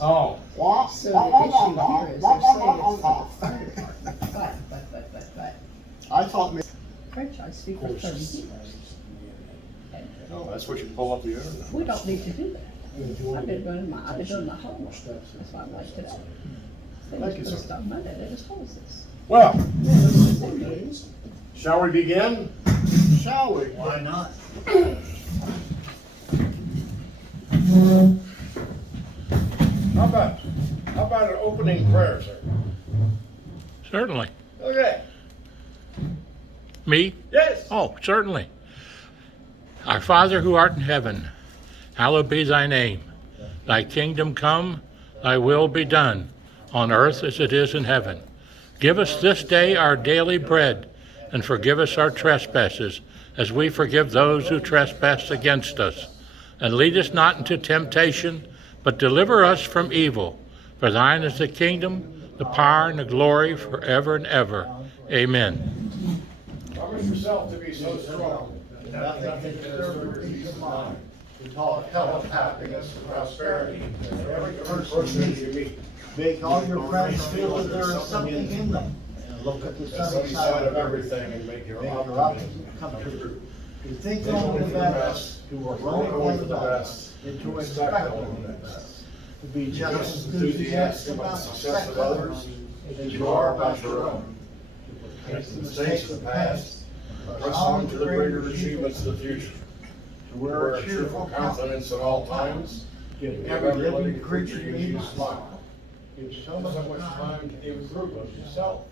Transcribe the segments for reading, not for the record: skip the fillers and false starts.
Oh. So the issue here is they're saying it's like a fire department, but. I thought, French, I speak for 30 years. No, that's what you pull up the internet. We don't need to do that. I've been doing my homework. That's why I'm like today. They Thank you, just put sir. stuff Monday, they just told us this. Well, Yeah, this is their meeting. shall we begin? shall we? Why not? How about an opening prayer, sir? Certainly. Okay. Me? Yes. Oh, certainly. Our Father who art in heaven, hallowed be thy name. Thy kingdom come, thy will be done, on earth as it is in heaven. Give us this day our daily bread, and forgive us our trespasses, as we forgive those who trespass against us. And lead us not into temptation, but deliver us from evil. For thine is the kingdom, the power, and the glory forever and ever. Amen. Promise yourself to be so strong. Nothing can disturb your peace of mind. We talk health, happiness, and prosperity. And every person you meet. Make all your friends feel that there is something in them. And look at the sunny side of everything and make your Make your optimism optimism come true. To think only the best, to work only for the best, and to expect only the best. To be just as enthusiastic about the success of others as you are about your own. To forget the mistakes of the past, press on to the greater achievements of the future. to wear a cheerful countenance at all times. Give every living creature you meet a smile. Give So much time to improve of yourself.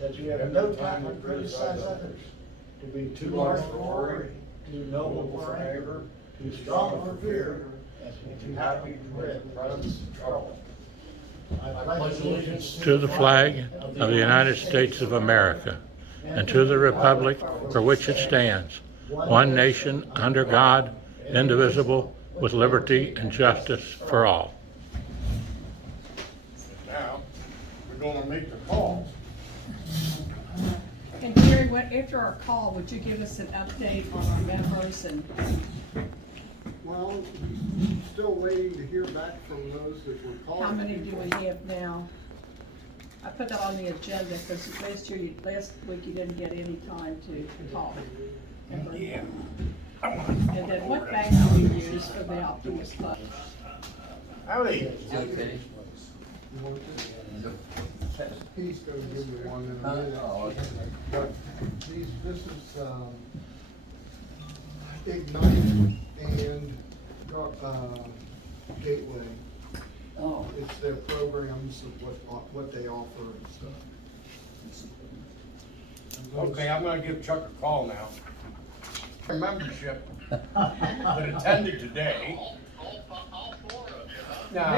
that you have no time to criticize others. To be too large for worry, too noble for anger, too strong for fear, and too happy to dread the presence of trouble. I pledge allegiance To the flag of the United States of America, and to the republic for which it stands, one nation, under God, indivisible, with liberty and justice for all. Now, we're gonna make the call. And Gary, after our call, would you give us an update on our members and, Well, still waiting to hear back from those that were called. how many do we have now? I put that on the agenda because last week you didn't get any time to call. Remember? Yeah. And then what bank do we use for the Optimus Club? Howdy. He's gonna give you one in a minute. But this is, Ignite and, Gateway. Oh. It's their programs of what they offer and stuff. Okay, I'm gonna give Chuck a call now. Membership that attended today. All four of you, huh? Now,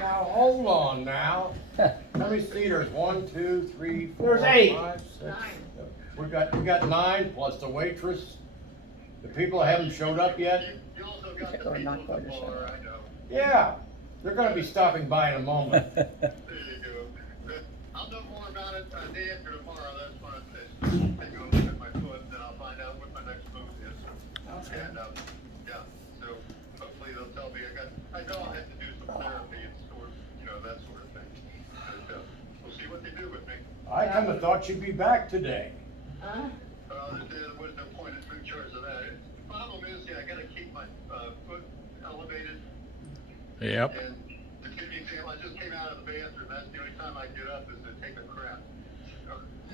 now, hold on now. Let me see, there's 1, 2, 3, 4, There's 8. 5, 6. We got 9 plus the waitress. The people that haven't showed up yet. You also got the Or not people going to show before, up. I know. Yeah, they're gonna be stopping by in a moment. There you go. But I'll know more about it day after tomorrow, that's what it is. Take a look at my foot, then I'll find out what my next move is. And, yeah, so hopefully they'll tell me, I know I'll have to do some therapy and sort, that sort of thing. But, we'll see what they do with me. I kinda thought you'd be back today. There was no point in taking charge of that. The problem is, I gotta keep my, foot elevated. Yep. And to give you an example, I just came out of the bathroom, that's the only time I get up is to take a crap.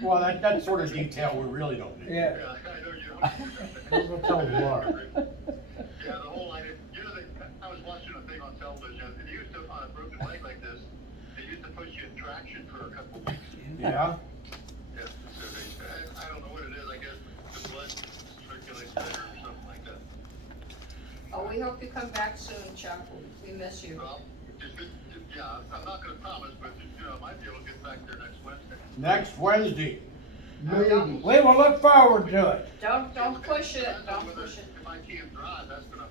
Well, that sort of detail we really don't need. Yeah, I know you don't. We'll tell Laura. Yeah, the whole idea, I was watching a thing on television, and they used to, on a broken leg like this, they used to put you in traction for a couple weeks. Yeah? Yeah, so I don't know what it is, I guess the blood circulates better or something like that. Oh, we hope you come back soon, Chuck. We miss you. Well, yeah, I'm not gonna promise, but, I might be able to get back there next Wednesday. Next Wednesday. We will look forward to it. Don't push it, Depends on don't whether- push it. If I can't drive, that's gonna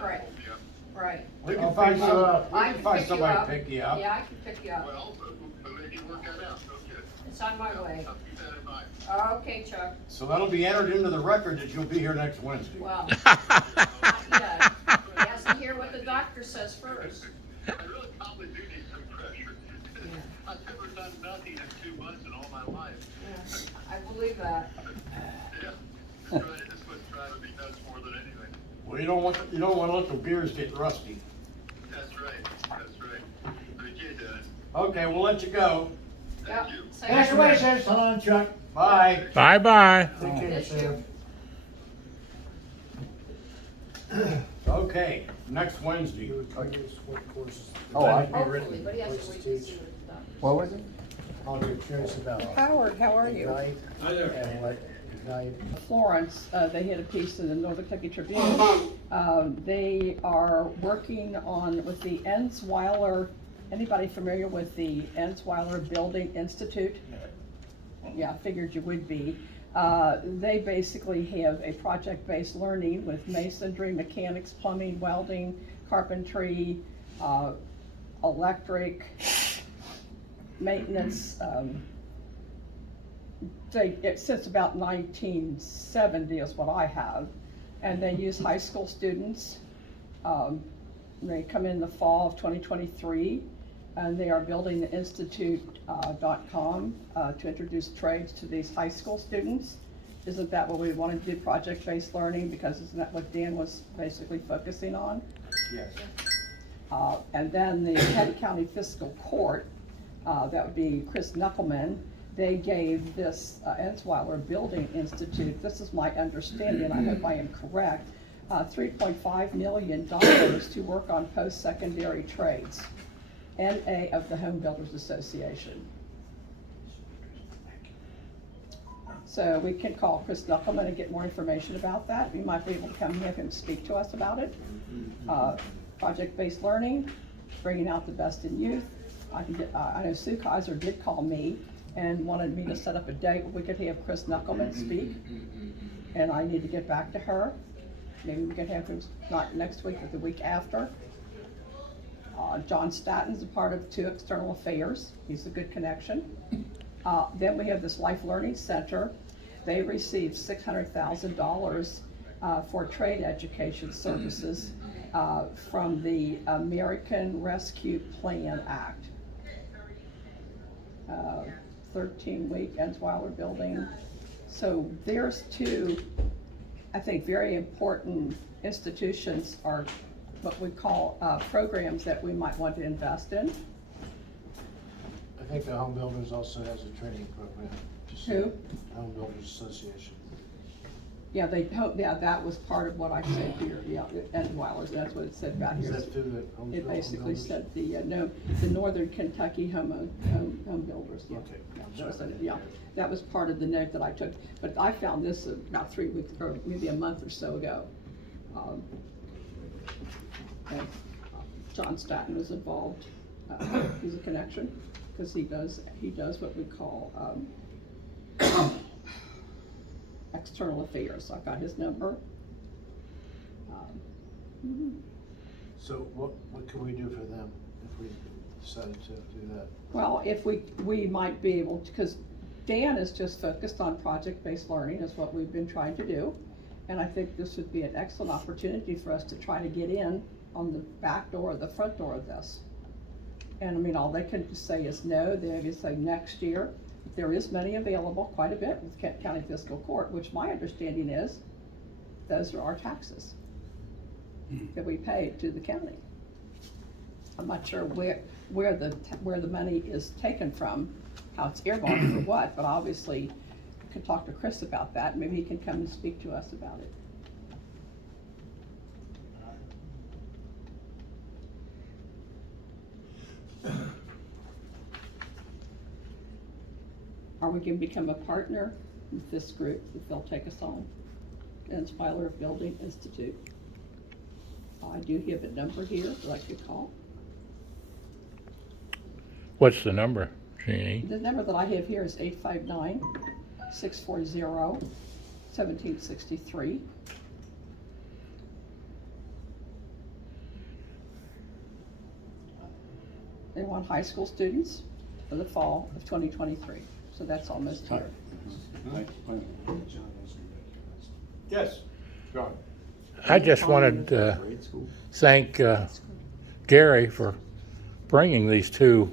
Right. hold me up. Right. We I'll can find pick you up. we I can can find pick you somebody to up. pick you up. Yeah, I can pick you up. Well, but maybe work that out, okay. It's on my way. I'll keep that in mind. Okay, Chuck. So that'll be entered into the record that you'll be here next Wednesday. Well, not yet. He has to hear what the doctor says first. I really probably do need some pressure. I've never done nothing in 2 months in all my life. Yeah, I believe that. Yeah, this was driving me nuts more than anything. Well, you don't want to let the beers get rusty. That's right, that's right. Appreciate that. Okay, we'll let you go. Yep. Thank you. Same Best here. wishes. Come on, Chuck. Bye. Bye-bye. Take care, Miss Sam. you. Okay, next Wednesday. What courses? Oh, I- Hopefully, but he has to wait to see what the doctor. What was it? Oh, you're curious about Howard, how are you? night and what night? Florence, they had a piece in the Northern Kentucky Tribune. They are working on, with the Ensweiler, anybody familiar with the Ensweiler Building Institute? Yeah, figured you would be. They basically have a project-based learning with masonry, mechanics, plumbing, welding, carpentry, electric, maintenance. Since about 1970 is what I have, and they use high school students. They come in the fall of 2023, and they are building the institute.com to introduce trades to these high school students. Isn't that what we wanted to do, project-based learning, because isn't that what Dan was basically focusing on? Yes. And then the Petty County Fiscal Court, that would be Chris Knuckleman, they gave this Ensweiler Building Institute, this is my understanding, I hope I am correct, $3.5 million to work on post-secondary trades, NA of the Home Builders Association. So we can call Chris Knuckleman and get more information about that. We might be able to come and have him speak to us about it. Project-based learning, bringing out the best in youth. I know Sue Kaiser did call me and wanted me to set up a date where we could have Chris Knuckleman speak. And I need to get back to her. Maybe we could have him, not next week, but the week after. John Statton's a part of 2 External Affairs. He's a good connection. Then we have this Life Learning Center. They received $600,000 for trade education services from the American Rescue Plan Act. 13-week Ensweiler Building. So there's 2, I think, very important institutions, or what we call programs that we might want to invest in. I think the Home Builders also has a training program. Who? Home Builders Association. Yeah, that was part of what I said here, yeah, Ensweiler's, that's what it said about Is here. that through the Home It basically Builders? said the Northern Kentucky Home Builders, yeah. Okay. Yeah, that was, yeah, that was part of the note that I took, but I found this about 3 weeks, or maybe a month or so ago. And John Statton was involved, he's a connection, because he does what we call, external affairs. I got his number. So what can we do for them if we decided to do that? Well, if we might be able to, because Dan is just focused on project-based learning is what we've been trying to do. And I think this would be an excellent opportunity for us to try to get in on the back door or the front door of this. And I mean, all they can say is no, they can say next year. There is money available, quite a bit, with Kent County Fiscal Court, which my understanding is, those are our taxes that we pay to the county. I'm not sure where the money is taken from, how it's earmarked for what, but obviously I could talk to Chris about that. Maybe he can come and speak to us about it. Or we can become a partner with this group if they'll take us on. Ensweiler Building Institute. I do have a number here that I could call. What's the number, Jeannie? The number that I have here is 859-640-1763. They want high school students for the fall of 2023. So that's almost here. Yes, John. I just wanted to thank Gary for bringing these two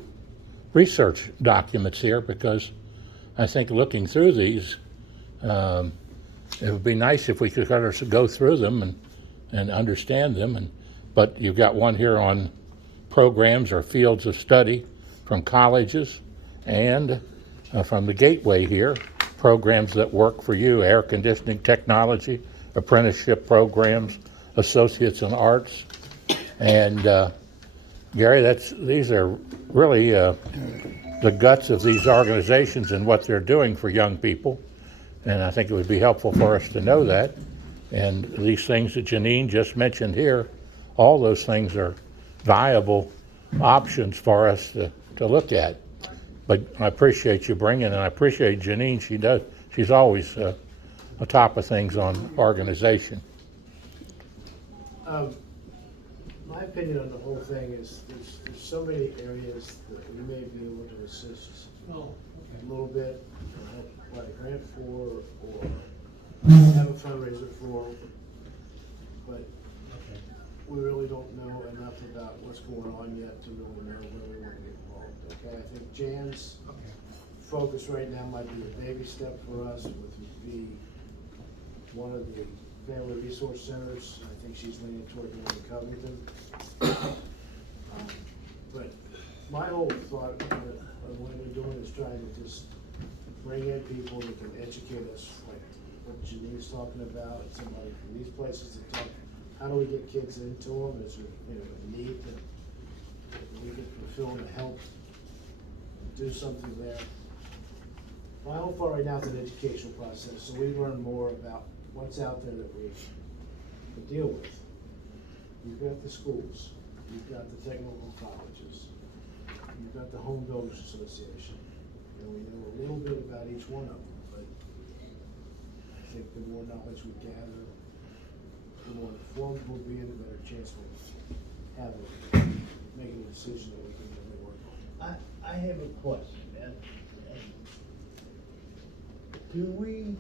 research documents here, because I think looking through these, it would be nice if we could kind of go through them and understand them. But you've got one here on programs or fields of study from colleges, and from the Gateway here, programs that work for you, air conditioning technology, apprenticeship programs, associates in arts. And Gary, these are really the guts of these organizations and what they're doing for young people. And I think it would be helpful for us to know that. And these things that Janine just mentioned here, all those things are viable options for us to look at. But I appreciate you bringing, and I appreciate Janine. She's always on top of things on organization. My opinion on the whole thing is there's so many areas that we may be able to assist a little bit, help write a grant for, or have a fundraiser for, but we really don't know enough about what's going on yet to really know where we want to get involved. Okay, I think Jan's focus right now might be a baby step for us, which would be one of the family resource centers. I think she's leaning toward the one in Covington. But my whole thought of what we're doing is trying to just bring in people that can educate us, like what Janine's talking about, somebody from these places to talk. How do we get kids into them? Is there a need that we can fulfill and help do something there? My whole thought right now is an educational process, so we learn more about what's out there that we can deal with. You've got the schools, you've got the technical colleges, you've got the Home Builders Association. We know a little bit about each one of them, but I think the more knowledge we gather, the more informed we'll be, and the better chance we'll have of making a decision that we can really work on. I have a question, and do we,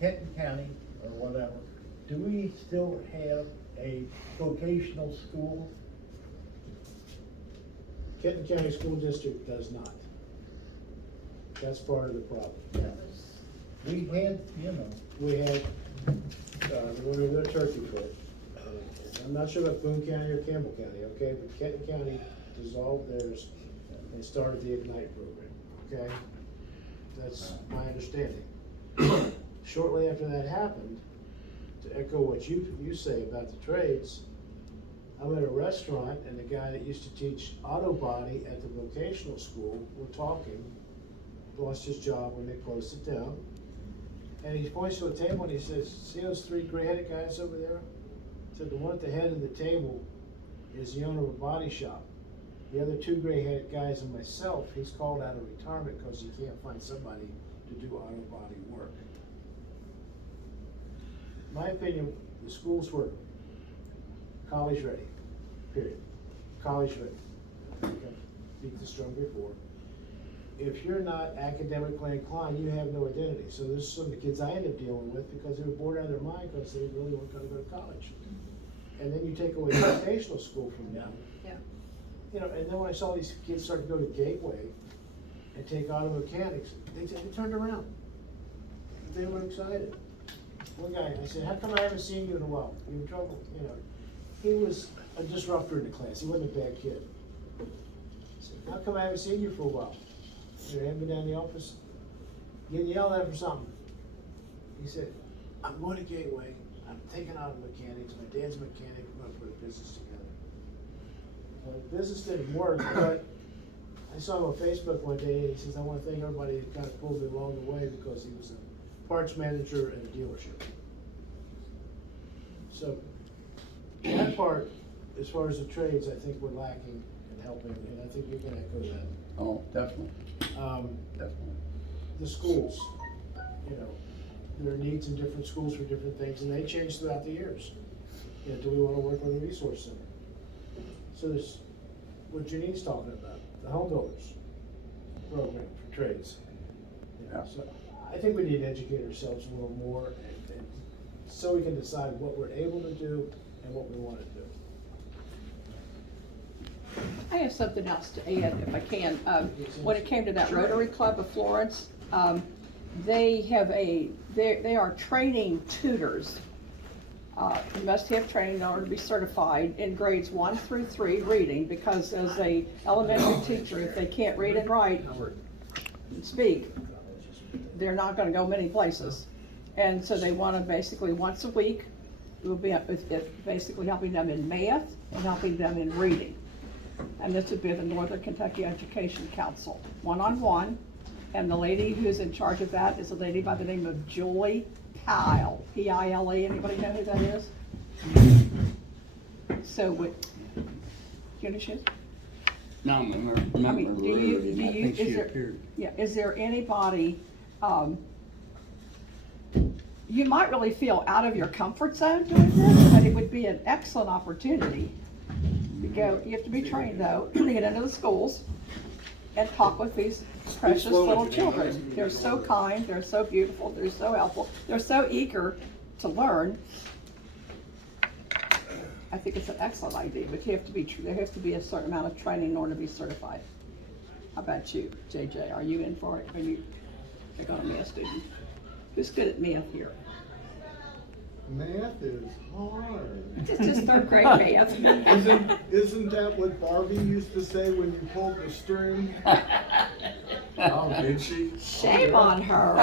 Kenton County or whatever, do we still have a vocational school? Kenton County School District does not. That's part of the problem. We had, We had, when we were at Turkey Foot, I'm not sure about Boone County or Campbell County, okay, but Kenton County dissolved theirs and started the Ignite program, okay? That's my understanding. Shortly after that happened, to echo what you say about the trades, I'm at a restaurant and the guy that used to teach auto body at the vocational school, we're talking, lost his job when they closed it down. And he points to a table and he says, see those three gray-headed guys over there? He said, the one at the head of the table is the owner of a body shop. The other two gray-headed guys and myself, he's called out of retirement because he can't find somebody to do auto body work. My opinion, the schools were college ready, period. College ready. Okay. Beat the drum before. If you're not academically inclined, you have no identity. So there's some of the kids I ended up dealing with because they were bored out of their mind because they really weren't going to go to college. And then you take away vocational school from them. Yeah. And then when I saw these kids start to go to Gateway and take auto mechanics, they turned around. They were excited. One guy, I said, how come I haven't seen you in a while? You in trouble? He was a disruptor in the class. He wasn't a bad kid. I said, how come I haven't seen you for a while? I haven't been down the office, getting yelled at for something. He said, I'm going to Gateway. I'm taking auto mechanics. My dad's a mechanic. We're going to put a business together. Well, the business didn't work, but I saw him on Facebook one day and he says, I want to thank everybody that kind of pulled me along the way because he was a parts manager at a dealership. So that part, as far as the trades, I think we're lacking in helping, and I think you can echo that. Oh, definitely, definitely. The schools, there are needs in different schools for different things, and they change throughout the years. Do we want to work with a resource center? So there's what Janine's talking about, the home builders program for trades. Yeah. So I think we need to educate ourselves a little more and so we can decide what we're able to do and what we wanna do. I have something else to add, if I can. When it came to that Rotary Club of Florence, they are training tutors. You must have training in order to be certified in grades 1 through 3 reading, because as a elementary teacher, if they can't read and write and speak, they're not gonna go many places. And so they wanna basically once a week, it will be basically helping them in math and helping them in reading. And this would be the Northern Kentucky Education Council, one-on-one. And the lady who's in charge of that is a lady by the name of Joy Pile, P-I-L-E. Anybody know who that is? So, do you understand? No, I remember I mean, do you, Lily, I think is she there, appeared. yeah, is there anybody, you might really feel out of your comfort zone doing this, but it would be an excellent opportunity. You have to be trained though, to get into the schools and talk with these precious little children. They're so kind, they're so beautiful, they're so helpful, they're so eager to learn. I think it's an excellent idea, but there has to be a certain amount of training in order to be certified. How about you, JJ? Are you in for it? Are you a math student? Who's good at math here? Math is hard. It's just third grade math. Isn't that what Barbie used to say when you pulled the string? Oh, did she? Shame on her.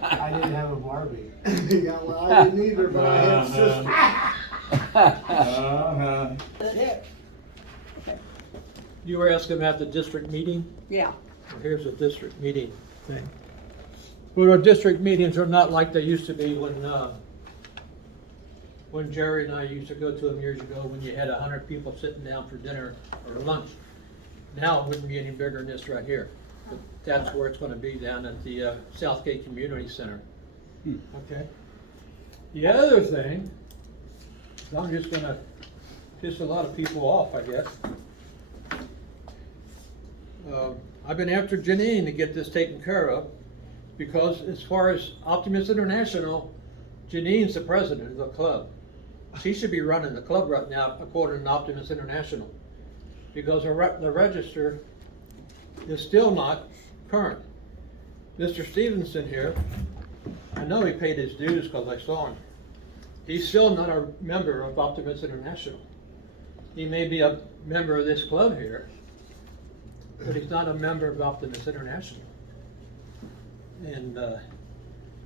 I didn't have a Barbie. Yeah, well, I didn't either, but I had sisters. That's it. You were asking about the district meeting? Yeah. Well, here's a district meeting thing. Well, our district meetings are not like they used to be when Jerry and I used to go to them years ago, when you had 100 people sitting down for dinner or lunch. Now it wouldn't be any bigger than this right here. But that's where it's gonna be, down at the Southgate Community Center. Okay? The other thing, is I'm just gonna piss a lot of people off, I guess. I've been after Janine to get this taken care of, because as far as Optimist International, Janine's the president of the club. She should be running the club right now, according to Optimist International, because the register is still not current. Mr. Stephenson here, I know he paid his dues because I saw him. He's still not a member of Optimist International. He may be a member of this club here, but he's not a member of Optimist International. And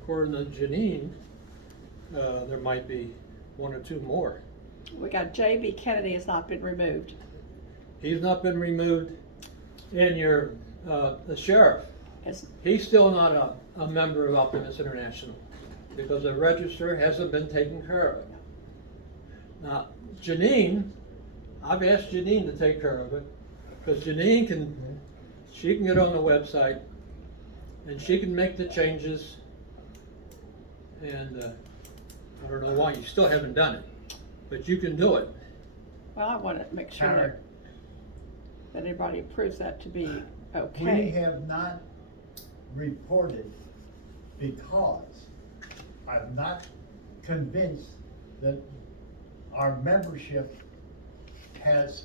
according to Janine, there might be 1 or 2 more. We got J.B. Kennedy has not been removed. He's not been removed. And the sheriff, he's still not a member of Optimist International, because the register hasn't been taken care of. Now, Janine, I've asked Janine to take care of it, because Janine can get on the website and she can make the changes. And I don't know why you still haven't done it, but you can do it. Well, I want to make sure that everybody approves that to be We okay. have not reported because I'm not convinced that our membership has,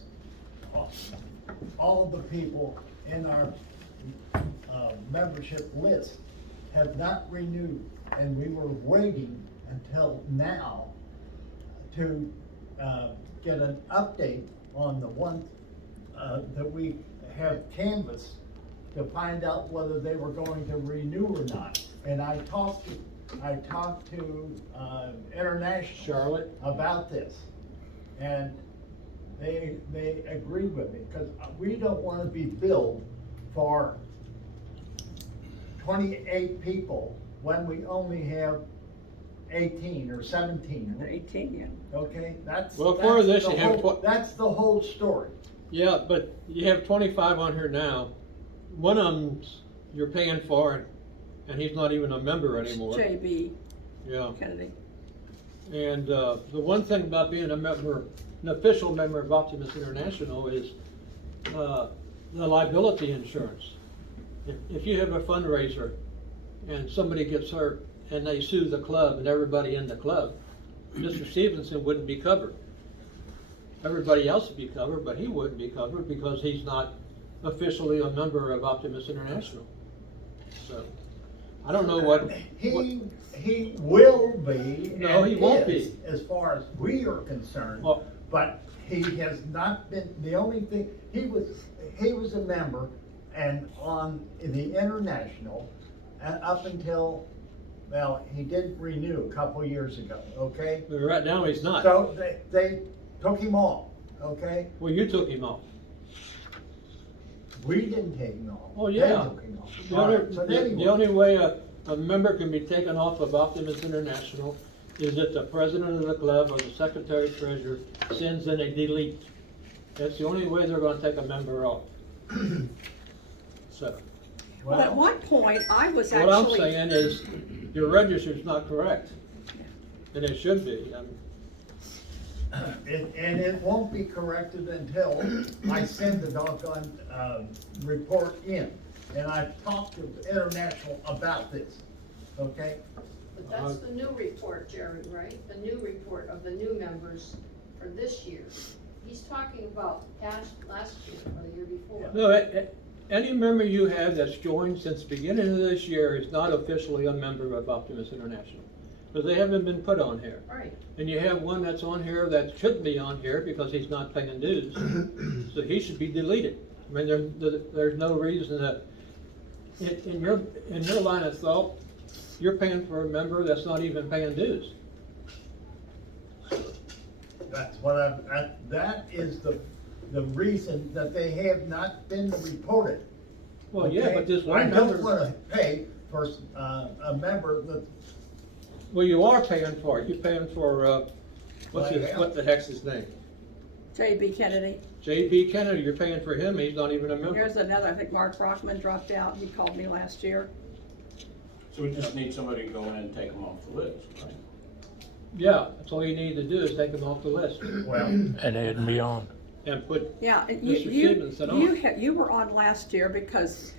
all the people in our membership list have not renewed, and we were waiting until now to get an update on the ones that we have canvassed, to find out whether they were going to renew or not. And I talked to International Charlotte? about this, and they agreed with me, because we don't want to be billed for 28 people when we only have 18 or 17. They're 18 yet. Okay, that's Well, for this, you have that's the whole story. Yeah, but you have 25 on here now. One of them's you're paying for, and he's not even a member anymore. J.B. Yeah. Kennedy. And the one thing about being a member, an official member of Optimist International, is the liability insurance. If you have a fundraiser and somebody gets hurt and they sue the club and everybody in the club, Mr. Stephenson wouldn't be covered. Everybody else would be covered, but he wouldn't be covered because he's not officially a member of Optimist International. So, I don't know what. He will be. No, he and won't is, be. As far as we are concerned, Well- but he has not been, the only thing, he was a member and on the international, up until, well, he did renew a couple years ago, okay? But right now, he's not. So they took him off, okay? Well, you took him off. We didn't take him off. Oh, They yeah. took him off. The All only, right, so the anyway. only way a member can be taken off of Optimist International is if the president of the club or the secretary treasurer sends in a delete. That's the only way they're gonna take a member off. So, Well, at one point, I was what I'm actually, saying is, your register's not correct. And it should be. And it won't be corrected until I send the doggone, report in. And I've talked to International about this, okay? But that's the new report, Jerry, right? The new report of the new members for this year. He's talking about last year or the year before. No, any member you have that's joined since the beginning of this year is not officially a member of Optimist International. Because they haven't been put on here. Right. And you have one that's on here that shouldn't be on here because he's not paying dues. So he should be deleted. I mean, there's no reason that, in your line of thought, you're paying for a member that's not even paying dues. That's what that is the reason that they have not been reported. Well, yeah, okay? but this one I don't member, wanna pay for, a member that, well, you are paying for it. You're paying for, what the heck's his name? J.B. Kennedy. J.B. Kennedy, you're paying for him, he's not even a member. Here's another, I think Mark Brockman dropped out, he called me last year. So we just need somebody to go in and take them off the list, right? Yeah, that's all you need to do is take him off the list well, And add me on. and put, Yeah, and Mr. Stephenson on. you were on last year because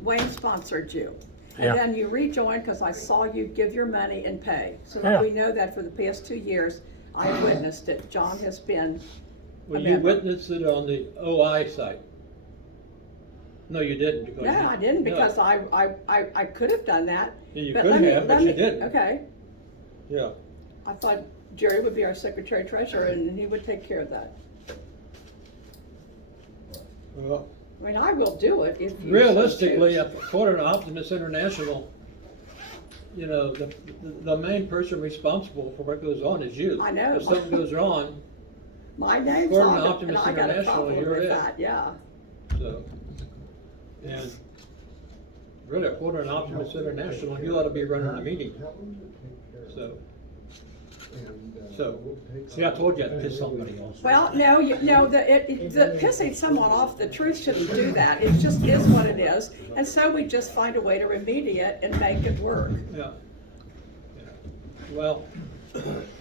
Wayne sponsored you. Yeah. And then you rejoined because I saw you give your money and pay. So Yeah. we know that for the past 2 years, I witnessed it. John has been well, a you member. witnessed it on the OI site. No, you didn't because. No, I didn't no. because I could have done that. Yeah, you But could let me- have, but let you me- didn't. Okay, Yeah, I thought Jerry would be our secretary treasurer and he would take care of that. well, I mean, I will do it if you. realistically, so choose. according to Optimist International, you know, the main person responsible for what goes on is you. I know. If something goes wrong, My name's according to on it and Optimist I got a International, problem you're with it. that, yeah. so. And really, according to Optimist International, you ought to be running the meeting, so. So, see, I told you I'd piss somebody off. Well, no, the pissing someone off, the truth shouldn't do that. It just is what it is. And so we just find a way to remediate and make it work. Yeah. Yeah. Well,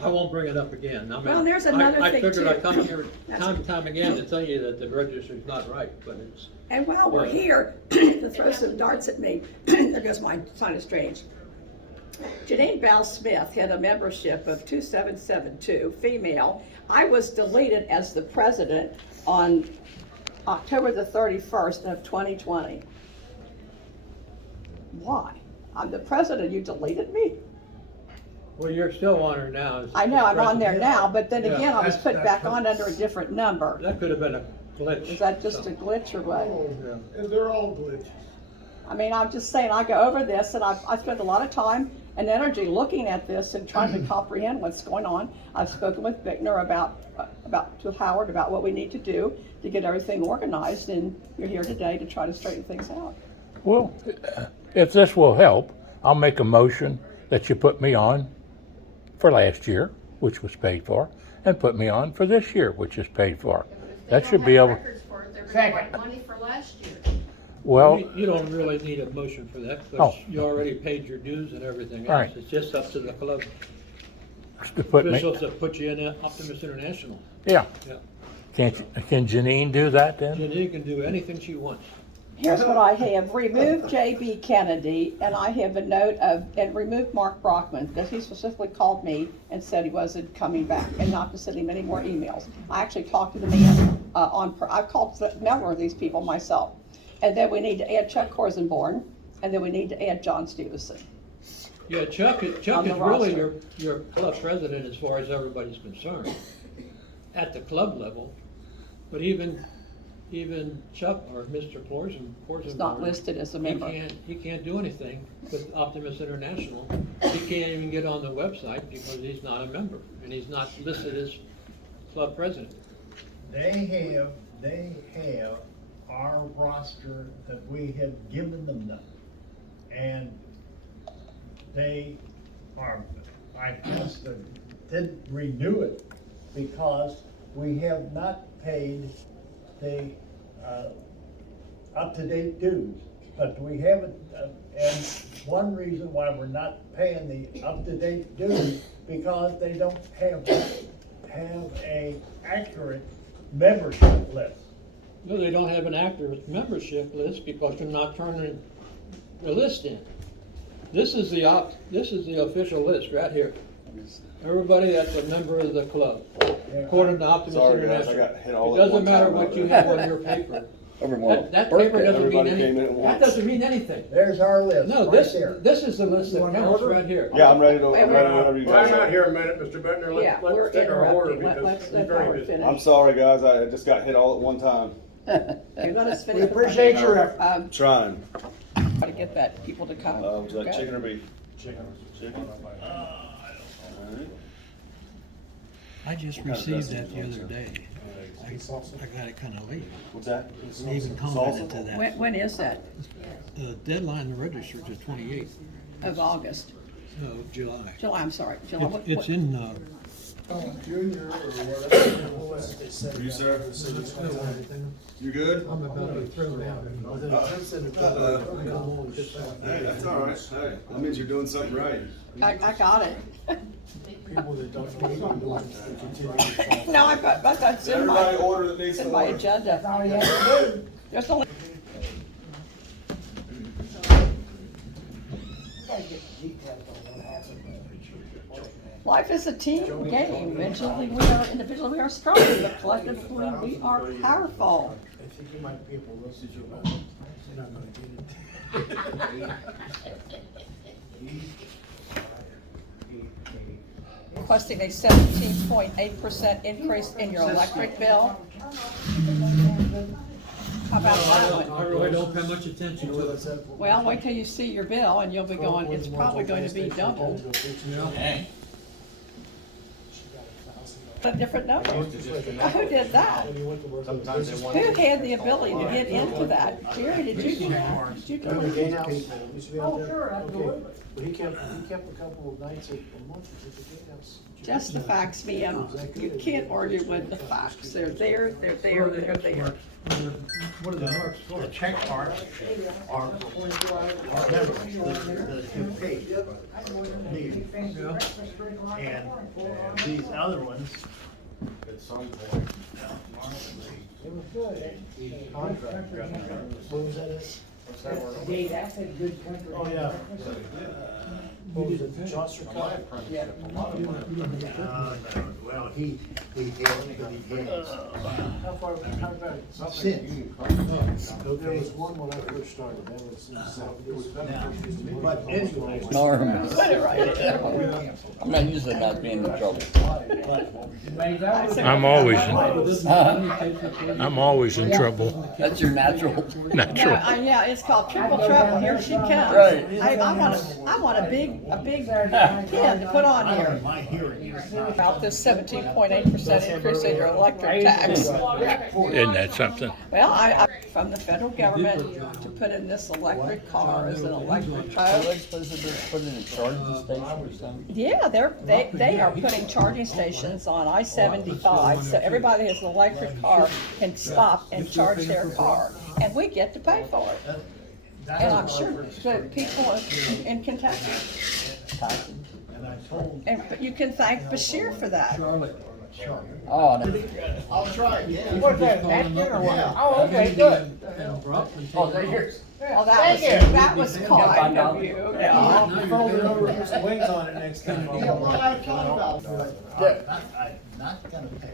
I won't bring it up again. I mean, Well, there's another I thing, figured I'd too. come here time and time again to tell you that the register's not right, but it's, And while we're here, to throw some darts at me, there goes my sign of strange. Janine Bell Smith had a membership of 2772, female. I was deleted as the president on October the 31st of 2020. Why? I'm the president, you deleted me? well, you're still on her now. as I know, I'm on there president. now, but then Yeah. again, I was put back on under a different number. That could have been a glitch. Is that just a glitch or what? Yeah. They're all glitches. I mean, I'm just saying, I go over this and I spend a lot of time and energy looking at this and trying to comprehend what's going on. I've spoken with Bickner to Howard about what we need to do to get everything organized, and you're here today to try to straighten things out. Well, if this will help, I'll make a motion that you put me on for last year, which was paid for, and put me on for this year, which is paid for. That should be able, Records for it, they're gonna want money for last year. well, You don't really need a motion for that, Oh. because you already paid your dues and everything All else. right. It's just up to the club to put me, officials that put you in Optimist International. yeah. Yeah. Can Janine do that then? Janine can do anything she wants. Here's what I have, remove J.B. Kennedy, and I have a note of, and remove Mark Brockman, because he specifically called me and said he wasn't coming back, and not to send him any more emails. I actually talked to the man, I've called a number of these people myself. And then we need to add Chuck Korsenborn, and then we need to add John Stephenson. Yeah, Chuck is On the really roster. your club president as far as everybody's concerned, at the club level. But even Chuck or Mr. Korsenborn. It's not listed as a member. He can't do anything with Optimist International. He can't even get on the website because he's not a member, and he's not listed as club president. They have our roster that we have given them now. And they are, I guess, they didn't renew it because we have not paid the up-to-date dues. But we haven't, and one reason why we're not paying the up-to-date dues, because they don't have a accurate membership list. No, they don't have an active membership list because they're not turning the list in. This is the official list right here. Everybody that's a member of the club, according to Optimist Sorry, guys, International. I got hit all It at doesn't one matter time what out you there. have on your paper. Everyone. That paper doesn't mean Everybody came in at anything. That once. doesn't mean anything. There's our list, No, right this there. is the list that counts right here. Yeah, I'm ready to, Wait, I'm wait. ready whenever you Well, guys hang on are. here a minute, Mr. Bittner, Yeah, let's we're take our order interrupting. because Let's he's let very Howard busy. finish. I'm sorry, guys, I just got hit all at one time. Okay, let us finish. We appreciate your effort. Trying. Try to get that people to come. Would you like Go. chicken or beef? Chicken. I just What kind of received dressing that is the on, other sir? day. I got it kinda late. What's that? They even commented to that. When is that? The deadline to register is the 28th Of August? of July. July, I'm sorry, July. It's in, Junior or whatever. You, sir? You good? I'm about to throw down. Hey, that's all right. Hey, that means you're doing something right. I got it. People that don't need to continue. No, but that's in Everybody my, order that needs it's to in my order. agenda. There's only. Life is a team game. Individually we are strong, but collectively we are powerful. I think you might be able to listen to it. You're not gonna get it. Requesting a 17.8% increase in your electric bill. How about that I one? really don't pay much attention to it. Well, wait till you see your bill and you'll be going, it's probably going to be doubled. A different number. Who did that? Sometimes they want. Who had the ability to get into that? Jerry, did you do that? Did you do Remember that? Gatehouse? Used to be out there? sure, absolutely. But he kept a couple of nights a month at the Gatehouse. Just the facts, Mia. You can't argue with the facts. They're there, they're there, they're there. What are the marks for? The check marks are members that have paid. Me. And these other ones, At some point. It was good. Contract. What was that? What's that word? Gee, that's a good country. Oh, yeah. What was it, Chaucer My Cup? apprenticeship, a lot of my. well, he has. How far back? Since. There was one when I first started, that was in the south. It was But anyway. Norm, Put it right there. I'm not usually not being in trouble. I'm always in trouble. That's your natural. Natural. Yeah, it's called triple trouble. Here she comes. Right. I want a big pin to put on here. My hearing is not. About this 17.8% increase in your electric tax. Isn't that something? Well, I from the federal government to put in this electric car as an electric car. Are they supposed to just put in a charging station or something? Yeah, they are putting charging stations on I-75, so everybody who has an electric car can stop and charge their car, and we get to pay for it. And I'm sure that people in Kentucky, And I told but you can thank Bashir for that. Charlotte, Sure. Oh, no. I'll try again. What's that, napkin or what? Yeah. Oh, okay, good. Oh, there yours. Well, Thank you. that was kind of you. Now Fold it you're over, put some wings on it next time. Yeah, well, I thought about it. I'm not gonna pay.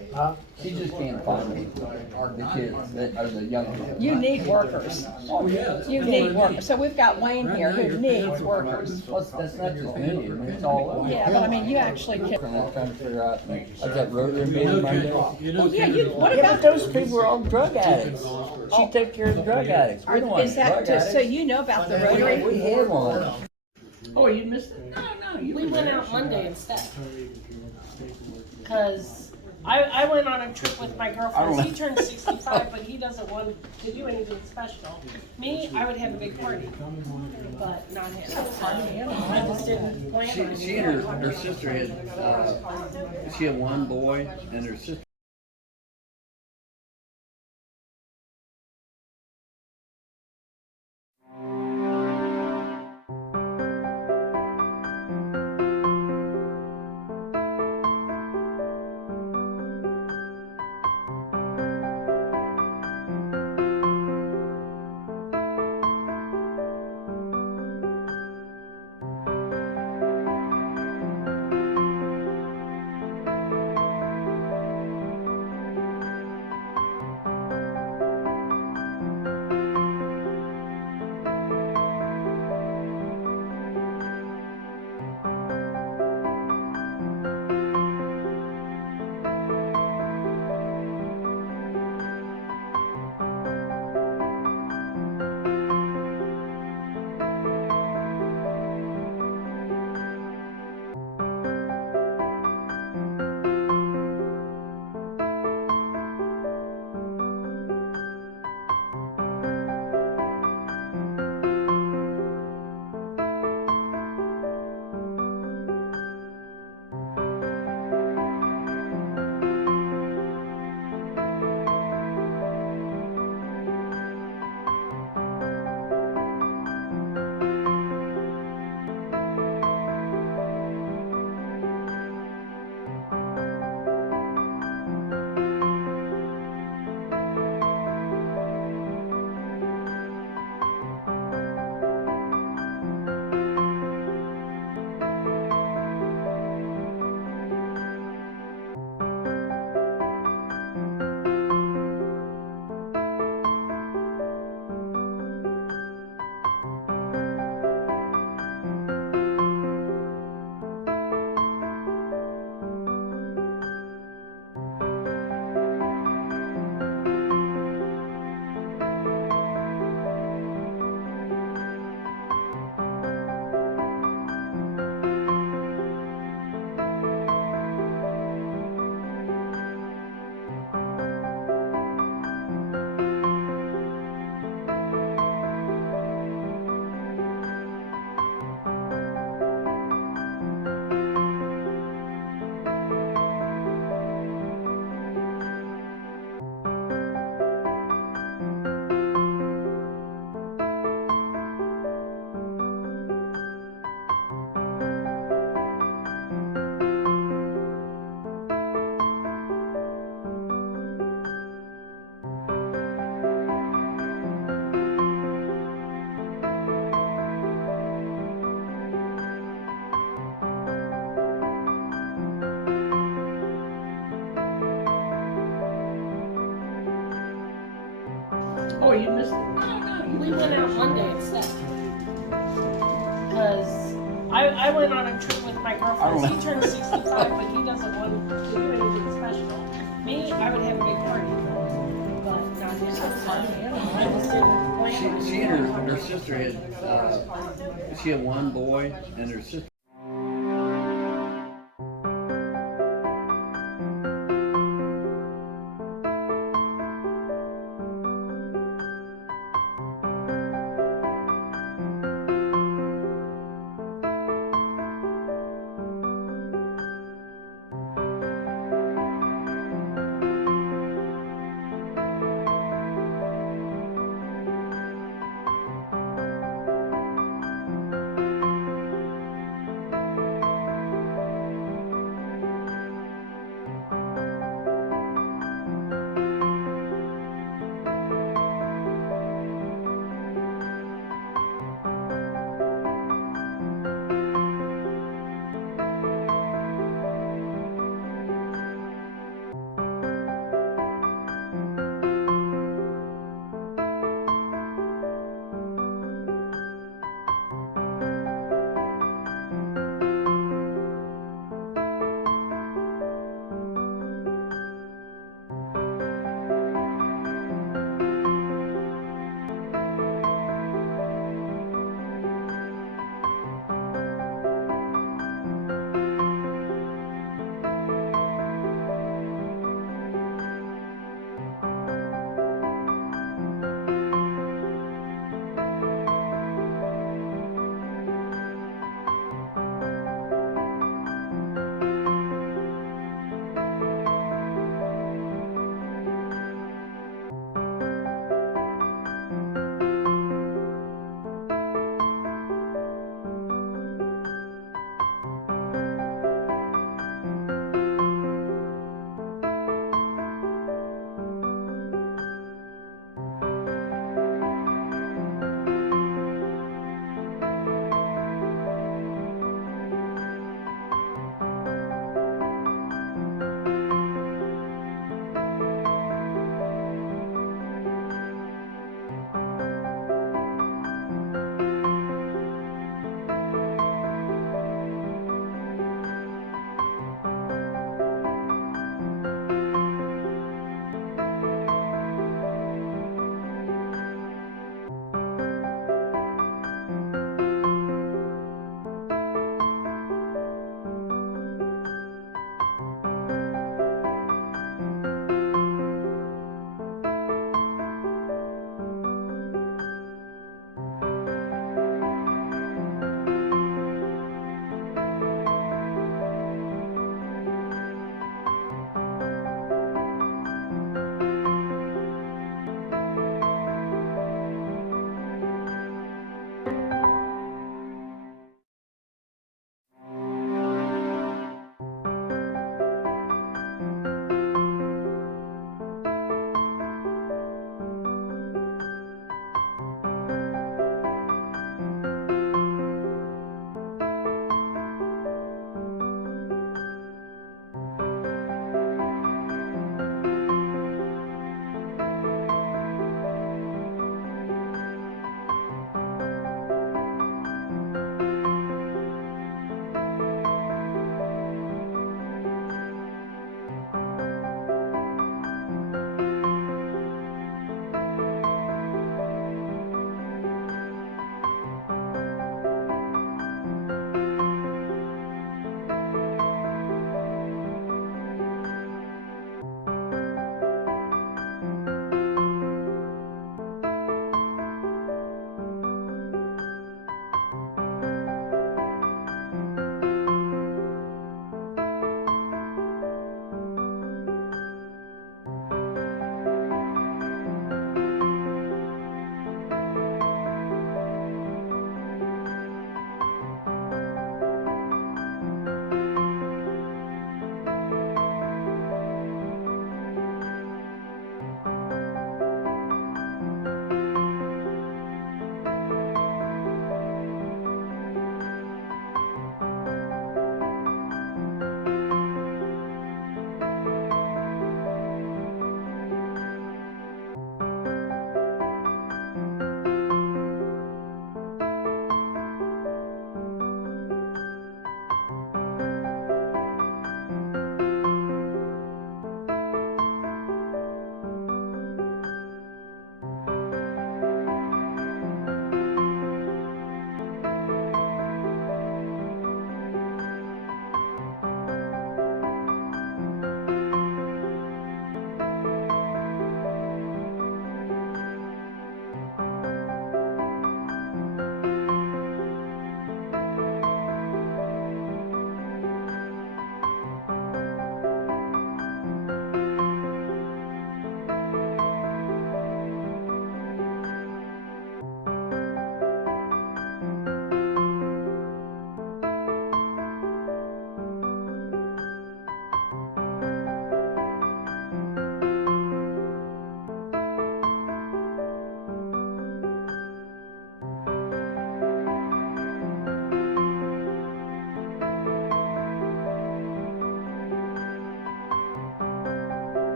She just can't find me. The kids, or the young kids. You need workers. Oh, yeah. You need workers. So we've got Wayne here who needs workers. Plus, that's not just me, I mean, it's all of us. Yeah, but I mean, you actually can. I'm trying to figure out, I've got Rotary meeting Monday. Well, yeah, what Yeah, about but those people are all drug addicts. She took care of the drug addicts. We don't want Is that drug just so addicts. you know about the We Rotary? had one. Oh, you missed it? No, you. We went out Monday instead. Cause I went on a trip with my girlfriend. He turned 65, but he doesn't want to do anything special. Me, I would have a big party, but not him. I just didn't plan on it. She and her sister had, she had one boy and her sister. Oh, you missed it? We went out Monday instead. Cause I went on a trip with my girlfriend. He turned 65, but he doesn't want to do anything special. Me, I would have a big party, but not him. I just didn't plan on it. She and her sister had, she had one boy and her sister.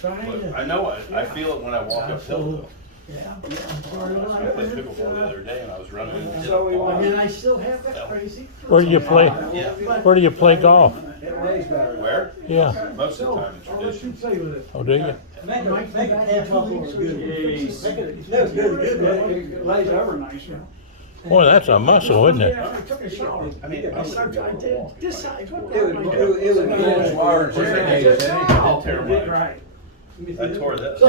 trying to. I know it. I feel it when I walk uphill. Yeah. I played pickleball the other day and I was running into the And ball. then I still have that crazy. Where do you play? Yeah. Where do you play golf? It lays better. Where? Yeah. Most of the time it's tradition. Oh, do you? Make it half good. That was good, but it lays over nicer. Boy, that's a muscle, isn't it? I took a shower. I mean, I started, I did this side. What It would Terrible. Right. I tore this.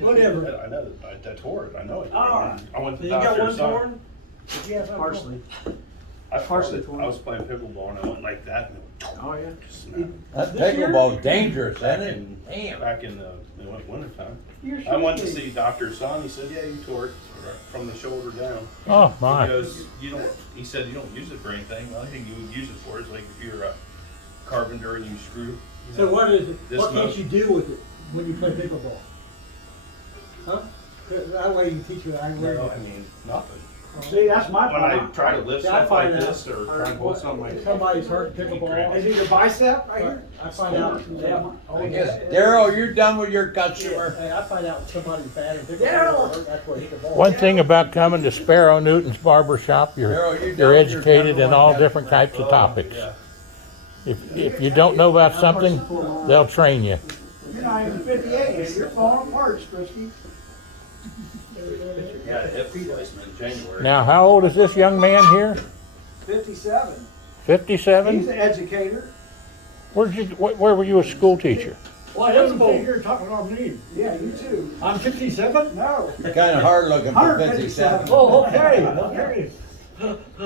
Whatever. I know, I tore it, I know it. All right. I went to the You got doctor. one torn? Yeah, partially. I was playing pickleball and I went like that and it Oh, yeah. snapped. That pickleball's dangerous, isn't it? Damn. Back in the winter time. I went to see Dr. Son, he said, yeah, you tore it from the shoulder down. Oh, my. Because he said you don't use it for anything. The only thing you would use it for is like if you're a carpenter and you screw. So what is it, This what can't much. you do with it when you play pickleball? Huh? That way you teach you how to No, wear I mean, nothing. See, that's my When I problem. try to lift See, I stuff like find out- this or try to pull something like If somebody's hurt pickleball. Is it your bicep right here? I find out. I guess, Daryl, you're done with your customer. Hey, I find out somebody's bad in Daryl! pickleball, that's where he hit the ball. One thing about coming to Sparrow Newton's barber shop, you're educated in all different types of topics. Yeah. If you don't know about something, they'll train you. You're not even 58 yet. You're falling apart, Sprisky. Yeah, a hip replacement in January. Now, how old is this young man here? 57. 57? He's an educator. Where were you a school teacher? Well, Doesn't think you're talking about me. Yeah, you too. I'm 57? No. You're kinda hard looking for 57. Oh, okay, okay.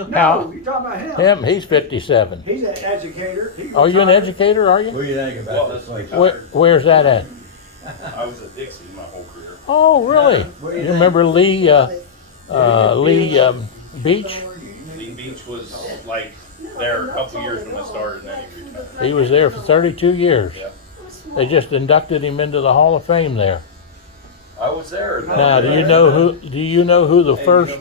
No, you're talking about him. He's 57. He's an educator. He Are you an retired. educator, are you? What do you think Well, about that's this? like Where's that at? I was at Dixie my whole career. Oh, really? You remember Lee Beach? Lee Beach was like there a couple years when I started and then he retired. He was there for 32 years. Yeah. They just inducted him into the Hall of Fame there. I was there. Now, do you know who the first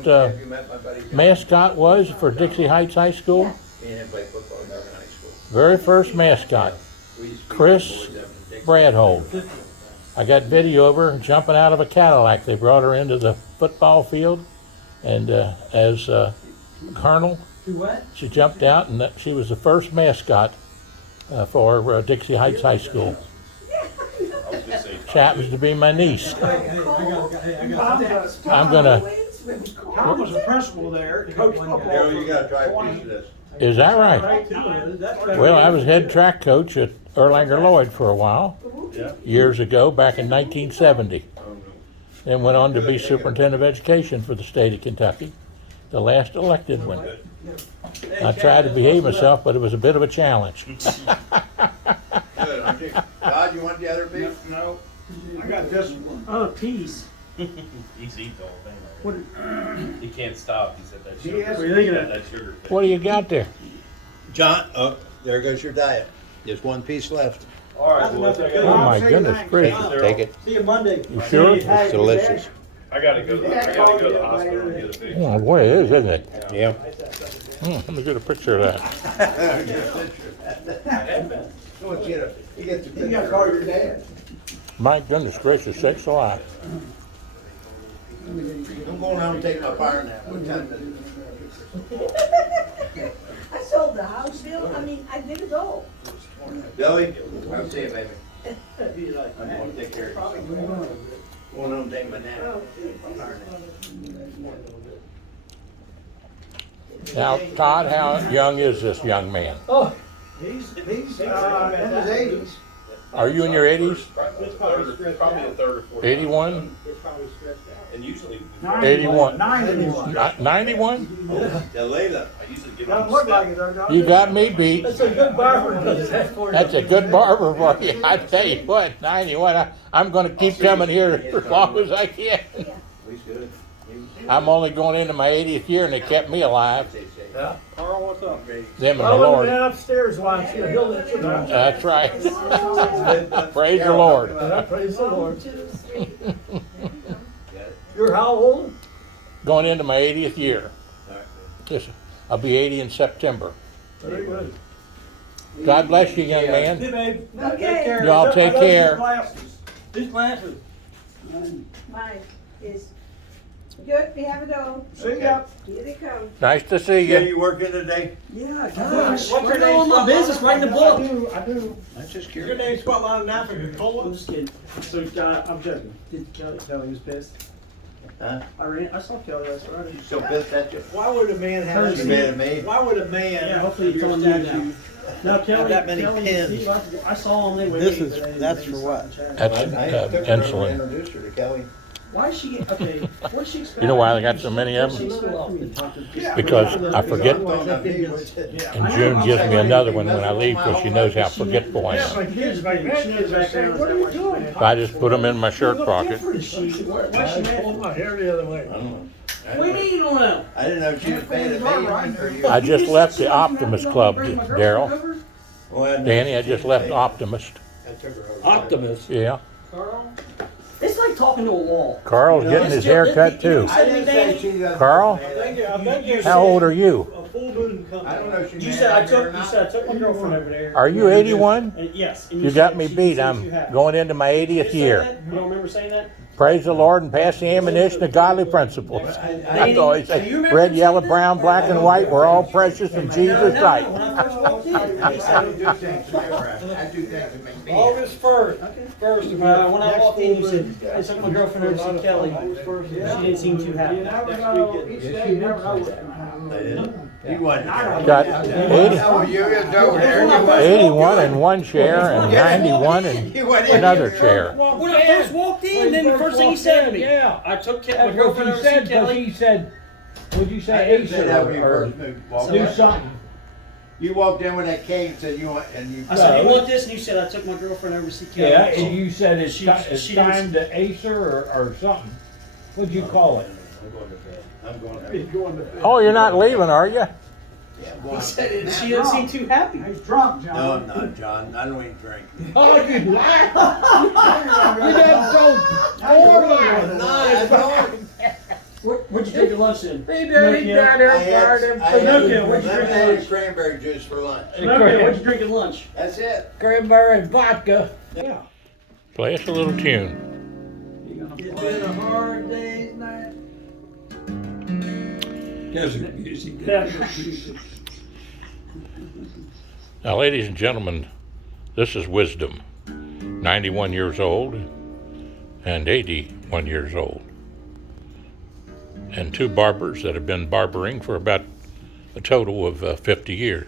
mascot was for Dixie Heights High School? Very first mascot, Chris Bradhold. I got video of her jumping out of a Cadillac. They brought her into the football field, and as Colonel, she jumped out, and she was the first mascot for Dixie Heights High School. She happens to be my niece. I'm gonna. Tom was a principal there. Coach football. Daryl, you gotta try a piece of this. Is that right? Well, I was head track coach at Erlanger Lloyd for a while, years ago, back in 1970. Then went on to be superintendent of education for the state of Kentucky, the last elected one. I tried to behave myself, but it was a bit of a challenge. Good, aren't you? Todd, you want the other piece? No. I got this one. Oh, peace. He's eating the whole thing. He can't stop. He said that sugar. Yes. What do you think of that? That sugar thing. What do you got there? John, oh, there goes your diet. Just one piece left. All right, boys. I Oh gotta, my goodness gracious! Take it. See you Monday. You sure? It's delicious. I gotta go to the hospital and get a big. Oh boy, it is, isn't it? Yeah. Let me get a picture of that. You got to call your dad. My goodness gracious sakes alive! I'm going home and take my power nap. What time is it? I sold the house, Bill. I mean, I didn't go. Billy, I'll see you, baby. I'm going to take care of you. Going home and take my nap. Power nap. Now, Todd, how young is this young man? Oh, He's in his 80s. Are you in your 80s? Probably the third or fourth. 81? And usually. 81. 91. 91? Yeah, Layla. I usually get Doesn't on look the like step. it though, does You it? got me beat. that's a good barber. That's a good barber for you. I tell you what, 91. I'm going to keep coming here as long as I can. He's good. I'm only going into my 80th year, and they kept me alive. Carl, what's up? Them and the I went Lord. upstairs while she was building it. That's right. Praise the Lord. Praise the Lord. 1, 2, 3. You're how old? Going into my 80th year. Yes, I'll be 80 in September. Very good. God bless you, young Hey, man. babe. Okay. Take care. Y'all take I love care. your glasses. Who's laughing? Mine is good, we have it all. See ya. Here they come. Nice to see Yeah, you. you working today? Yeah, Gosh, what's your name? My business, writing the book. I do. I'm just Your curious. name's Spotlight in Africa, I'm Cola. just kidding. So, I'm joking. Did Kelly was pissed? Huh? I saw Kelly last Friday. You still pissed at you? Why would a man have? You mad at me? Why would a man? Yeah, hopefully it's your on you now. statue No, Kelly, that many Kelly, pins? Steve, I saw them, they were. This waiting is- today, and that's they for just what? chatted. That's I took her over and insulin. introduced her to Kelly. Why is she, okay, what's she expect? You know why they got so many of them? Because I forget, and June gives me another one when I leave because she knows how forgetful I am. My kids, my grandkids back there, what are you doing? I just put them in my shirt pocket. Why is she mad? Pull my hair the other way. I don't know. What do you mean you don't know? I didn't know she was mad at me. or you. I just left the Optimist Club, Daryl. Well, Danny, I just left Optimist. I took her over. Optimist. Yeah. Carl? It's like talking to a wall. Carl's getting his hair cut too. I didn't say she doesn't. Carl, I think you how old are you? A full moon comes. I don't know if she You mad said I at me or took, you not. said I took my girlfriend over there. Are you 81? And yes. and You said got me she beat. thinks you I'm have. going into my You 80th said year. that? You don't remember saying that? Praise the Lord and pass the ammunition of godly principles. That's all he said. Red, yellow, brown, black, and white, we're all precious in Jesus' sight. When I first walked in. I don't do things to make her happy. I do things to make me happy. August 1st, when I walked in, you said, I took my girlfriend over to see Kelly. She didn't seem too happy. They didn't. He wasn't. Got 80, Oh, you over there. 81 in one chair and 91 in another chair. When I first walked in, then the first thing he said to me, I took my girlfriend over to see Kelly. said, what'd you I say, didn't say that when you first moved. Walked do in. something? You walked in with that cane and said you want, and you. I said, you want this? And you said, I took my girlfriend over to see Kelly. Yeah, and you said it's She- it's she time to ace her or something. What'd you call it? I'm going to bed. I'm going to bed. Oh, you're not leaving, are you? Yeah, He well, said it, she didn't seem too happy. He's drunk, John. no, I'm not, John. I don't even drink. Oh, you lie! You done told four lies. What'd you drink at lunch then? He done, he got I had, there, I had Pinocchio, what'd you drink lemonade and lunch? cranberry juice for lunch. Okay, what'd you drink at lunch? That's it. cranberry and vodka. Yeah. Play us a little tune. It's been a hard day's night. Desert music. Now, ladies and gentlemen, this is Wisdom, 91 years old and 81 years old. And two barbers that have been barbering for about a total of 50 years.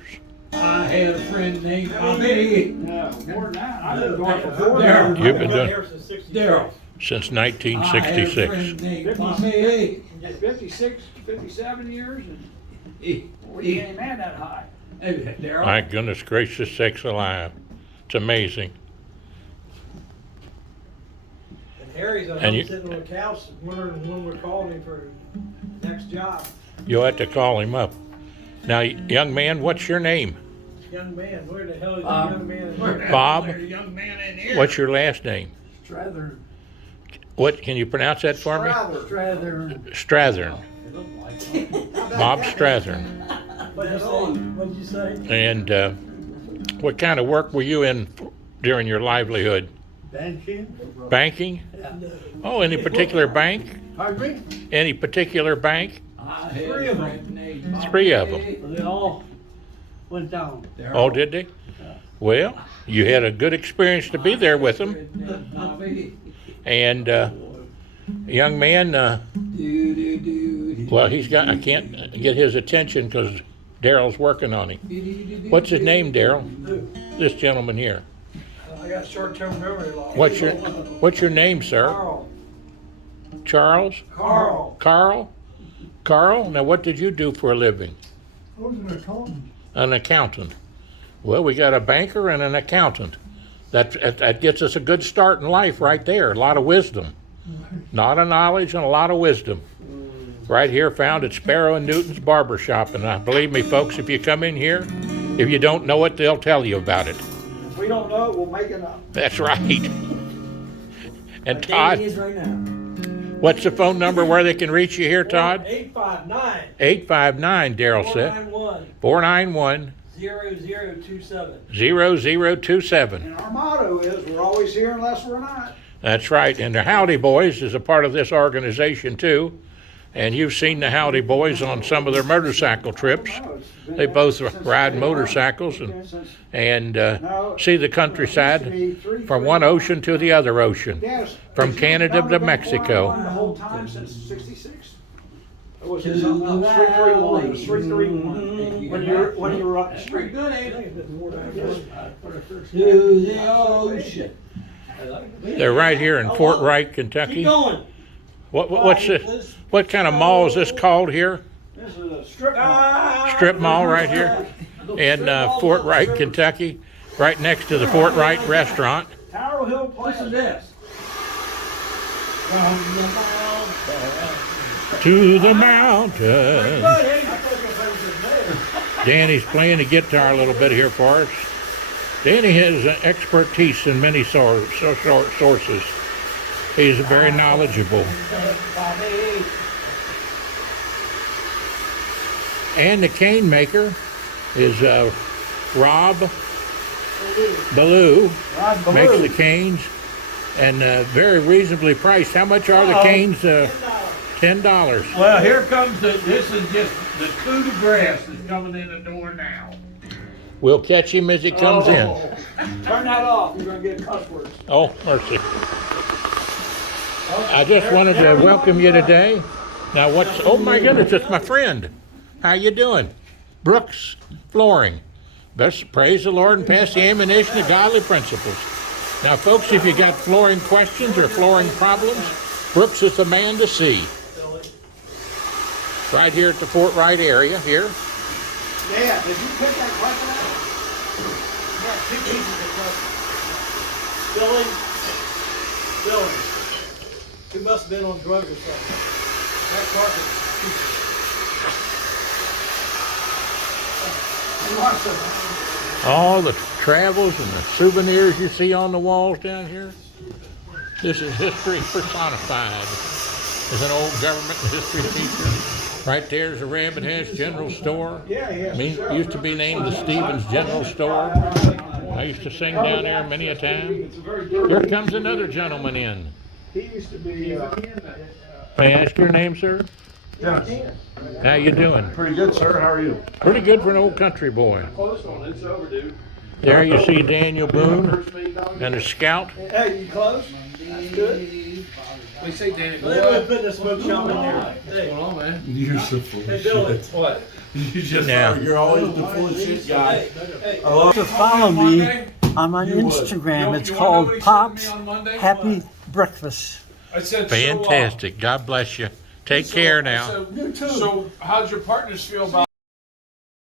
I had a friend named Bobby. No, more than that. I've been going for 4 Daryl, years. you've been doing Daryl. since I had a 1966. friend named Bobby. 56, 57 years, and he ain't man that high. Hey, Daryl. My goodness gracious sakes alive. It's amazing. And Harry's at And home you- sitting on the couch wondering when we're calling him for the next job. You'll have to call him up. Now, young man, what's your name? Young man, where the hell is the young man? Bob? There's a young man in here. What's your last name? Strathern. What, can you pronounce that for me? Strathern. Strathern. Bob Strathern. What'd you say? And what kind of work were you in during your livelihood? Banking. Banking? Oh, any particular bank? Pardon me? Any particular bank? I had 3 a of friend named Bobby. 3 of them. They all went down. Oh, did they? Well, you had a good experience to be there with them. Bobby. And young man, well, I can't get his attention because Daryl's working on him. What's his name, Daryl? This gentleman here. I got short-term memory loss. What's your name, sir? Carl. Charles? Carl. Carl? Carl? Now, what did you do for a living? I was an accountant. An accountant. Well, we got a banker and an accountant. That gets us a good start in life right there. A lot of wisdom. Not a knowledge and a lot of wisdom. Right here found at Sparrow and Newton's Barber Shop. And believe me, folks, if you come in here, if you don't know it, they'll tell you about it. If we don't know it, we'll make it up. That's right. And Like Todd, Danny is right now. what's the phone number where they can reach you here, Todd? 859 859, Daryl said. 491 0027. 0027. And our motto is, we're always here unless we're not. That's right, and the Howdy Boys is a part of this organization too. And you've seen the Howdy Boys on some of their motorcycle trips. They both ride motorcycles and see the countryside from one ocean to the other ocean, from Canada to Mexico. The whole time since '66. It was 331. It was 331. When you're up the street. Good, ain't it? To the ocean. They're right here in Fort Wright, Kentucky. Keep going. What's this? What kind of mall is this called here? This is a strip mall. Strip mall right here in Fort Wright, Kentucky, right next to the Fort Wright restaurant. Tower Hill Plaza. Listen to this. To the mountains. Danny's playing the guitar a little bit here for us. Danny has expertise in many sources. He's very knowledgeable. And the cane maker is Rob Ballou. Makes the canes, and very reasonably priced. How much are the canes? $10. Well, here comes this is just the coup de grace that's coming in the door now. We'll catch him as he comes in. Turn that off. You're gonna get cuss words. Oh, mercy. I just wanted to welcome you today. Now oh my goodness, it's my friend. How you doing? Brooks Flooring. Best praise the Lord and pass the ammunition of godly principles. Now folks, if you got flooring questions or flooring problems, Brooks is the man to see. Right here at the Fort Wright area here. Yeah, did you pick that question out? You got two pieces of question. Billing. He must have been on drugs or something. That carpet. All the travels and the souvenirs you see on the walls down here. This is history personified. There's an old government history teacher. Right there's a Rabbit Hatch General Store. Used to be named the Stevens General Store. I used to sing down there many a time. Here comes another gentleman in. He used to be. May I ask your name, sir? Yes. How you doing? Pretty good, sir. How are you? Pretty good for an old country boy. Close one. It's over, dude. There you see Daniel Boone and a scout. Hey, you close? That's good. We say Danny Boy. Let's put the smoke shop in there. What's going on, man? You're so full of shit. What? You just You're always the full of shit guy. To follow me on my Instagram, it's called Pop's Happy Breakfast. Fantastic. God bless you. Take care now. So how'd your partners feel about